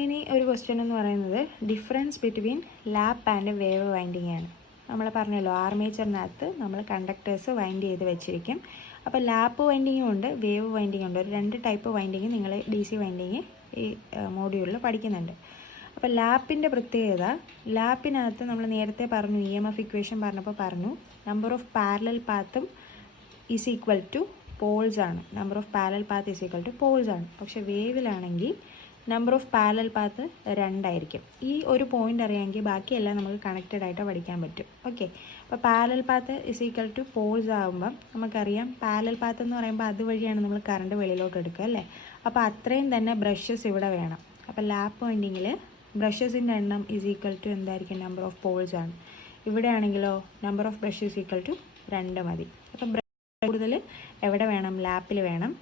ഇനി ഒരു ക്വസ്റ്റ്യൻ എന്ന് പറയുന്നത് difference between lap and wave winding ആണ്. നമ്മൾ പറഞ്ഞല്ലോ ആർമേച്ചറിനകത്ത് നമ്മൾ കണ്ടക്ടേഴ്സ് വൈൻഡ് ചെയ്ത് വെച്ചിരിക്കും. അപ്പോൾ ലാപ്പ് വൈൻഡിങ്ങും ഉണ്ട്, വേവ് വൈൻഡിങ് ഉണ്ട്. ഒരു 2 ടൈപ്പ് വൈൻഡിങ് നിങ്ങൾ DC വൈൻഡിങ് ഈ മോഡ്യൂളിൽ പഠിക്കുന്നുണ്ട്. അപ്പോൾ ലാപ്പിൻ്റെ പ്രത്യേകത, ലാപ്പിനകത്ത് നമ്മൾ നേരത്തെ പറഞ്ഞു, EMF ഇക്വേഷൻ പറഞ്ഞപ്പോൾ പറഞ്ഞു, നമ്പർ ഓഫ് പാരലൽ പാത്തും ഈസ് ഈക്വൽ ടു പോൾസ് ആണ്. Number of parallel path is equal to poles ആണ്. പക്ഷേ വേവിലാണെങ്കിൽ നമ്പർ ഓഫ് പാരലൽ പാത്ത് 2 ആയിരിക്കും. ഈ ഒരു പോയിന്റ് അറിയാമെങ്കിൽ ബാക്കിയെല്ലാം നമുക്ക് കണക്റ്റഡ് ആയിട്ട് പഠിക്കാൻ പറ്റും. ഓക്കെ, അപ്പോൾ parallel path is equal to Paul's ആകുമ്പം നമുക്കറിയാം പാരലൽ പാത്ത് എന്ന് പറയുമ്പോൾ അതുവഴിയാണ് നമ്മൾ കറണ്ട് വെളിയിലോട്ട് എടുക്കുക അല്ലേ. അപ്പോൾ അത്രയും തന്നെ ബ്രഷസ് ഇവിടെ വേണം. അപ്പോൾ ലാപ്പ് വൈൻഡിങ്ങിൽ ബ്രഷസിൻ്റെ എണ്ണം ഇസ് ഈക്വൽ ടു എന്തായിരിക്കും, നമ്പർ ഓഫ് പോൾസ് ആണ്. ഇവിടെ ആണെങ്കിലോ number of brush is equal to 2 മതി. അപ്പം ബ്രഷ് കൂടുതൽ എവിടെ വേണം, ലാപ്പിൽ വേണം.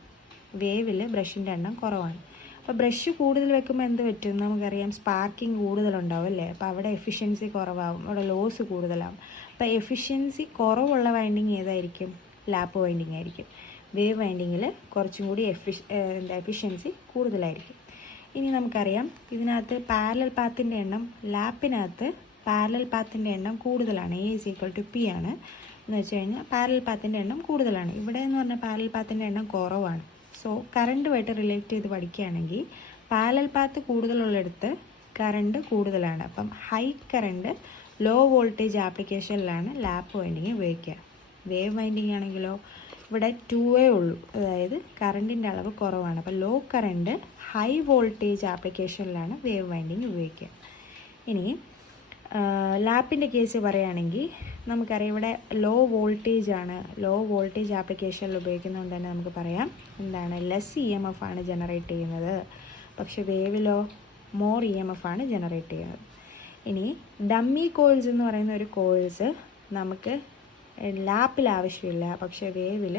വേവിൽ ബ്രഷിൻ്റെ എണ്ണം കുറവാണ്. അപ്പോൾ ബ്രഷ് കൂടുതൽ വെക്കുമ്പോൾ എന്ത് പറ്റും, നമുക്കറിയാം സ്പാർക്കിംഗ് കൂടുതലുണ്ടാവും അല്ലേ. അപ്പോൾ അവിടെ എഫിഷ്യൻസി കുറവാകും, അവിടെ ലോസ് കൂടുതലാവും. അപ്പോൾ എഫിഷ്യൻസി കുറവുള്ള വൈൻഡിങ് ഏതായിരിക്കും, ലാപ്പ് വൈൻഡിങ് ആയിരിക്കും. വേവ് വൈൻഡിങ്ങിൽ കുറച്ചും കൂടി എഫിഷ്യൻസി കൂടുതലായിരിക്കും. ഇനി നമുക്കറിയാം ഇതിനകത്ത് പാരലൽ പാത്തിൻ്റെ എണ്ണം, ലാപ്പിനകത്ത് പാരലൽ പാത്തിൻ്റെ എണ്ണം കൂടുതലാണ്. A = P ആണ് എന്ന് വെച്ച് കഴിഞ്ഞാൽ പാരലൽ പാത്തിൻ്റെ എണ്ണം കൂടുതലാണ്. ഇവിടെ എന്ന് പറഞ്ഞാൽ പാരലൽ പാത്തിൻ്റെ എണ്ണം കുറവാണ്. സോ കറണ്ടുമായിട്ട് റിലേറ്റ് ചെയ്ത് പഠിക്കുകയാണെങ്കിൽ പാരലൽ പാത്ത് കൂടുതലുള്ളിടത്ത് കറണ്ട് കൂടുതലാണ്. അപ്പം ഹൈ കറണ്ട് ലോ വോൾട്ടേജ് ആപ്ലിക്കേഷനിലാണ് ലാപ്പ് വൈൻഡിങ് ഉപയോഗിക്കുക. വേവ് വൈൻഡിങ് ആണെങ്കിലോ ഇവിടെ 2 ഉള്ളൂ, അതായത് കറണ്ടിൻ്റെ അളവ് കുറവാണ്. അപ്പോൾ ലോ കറണ്ട് ഹൈ വോൾട്ടേജ് ആപ്ലിക്കേഷനിലാണ് വേവ് വൈൻഡിങ് ഉപയോഗിക്കുക. ഇനി ലാപ്പിൻ്റെ കേസ് പറയുകയാണെങ്കിൽ നമുക്കറിയാം ഇവിടെ ലോ വോൾട്ടേജ് ആണ്. ലോ വോൾട്ടേജ് ആപ്ലിക്കേഷനിൽ ഉപയോഗിക്കുന്നതുകൊണ്ട് തന്നെ നമുക്ക് പറയാം എന്താണ്, ലെസ് EMF ആണ് ജനറേറ്റ് ചെയ്യുന്നത്. പക്ഷേ വേവിലോ മോർ EMF ആണ് ജനറേറ്റ് ചെയ്യുന്നത്. ഇനി ഡമ്മി കോയിൽസ് എന്ന് പറയുന്ന ഒരു കോയിൽസ് നമുക്ക് ലാപ്പിൽ ആവശ്യമില്ല, പക്ഷേ വേവിൽ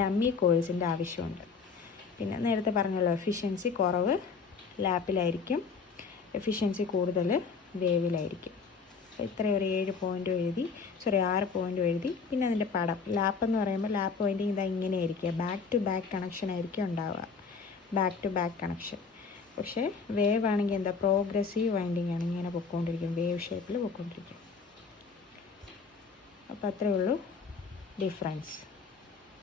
ഡമ്മി കോയിൽസിൻ്റെ ആവശ്യമുണ്ട്. പിന്നെ നേരത്തെ പറഞ്ഞല്ലോ എഫിഷ്യൻസി കുറവ് ലാപ്പിലായിരിക്കും, എഫിഷ്യൻസി കൂടുതൽ വേവിലായിരിക്കും. ഇത്രയും ഒരു 7 പോയിൻ്റ് എഴുതി, 6 പോയിൻ്റ് എഴുതി. പിന്നെ അതിൻ്റെ പടം, ലാപ്പ് എന്ന് പറയുമ്പോൾ ലാപ്പ് വൈൻഡിങ് ഇതാ ഇങ്ങനെയായിരിക്കും, ബാക്ക് ടു ബാക്ക് കണക്ഷൻ ആയിരിക്കും ഉണ്ടാവുക, ബാക്ക് ടു ബാക്ക് കണക്ഷൻ. പക്ഷേ വേവ് ആണെങ്കിൽ എന്താ, പ്രോഗ്രസീവ് വൈൻഡിങ് ആണ്, ഇങ്ങനെ പൊയ്ക്കൊണ്ടിരിക്കും, വേവ് ഷേപ്പിൽ പൊയ്ക്കൊണ്ടിരിക്കും. അപ്പോൾ അത്രയേ ഉള്ളൂ ഡിഫറൻസ്.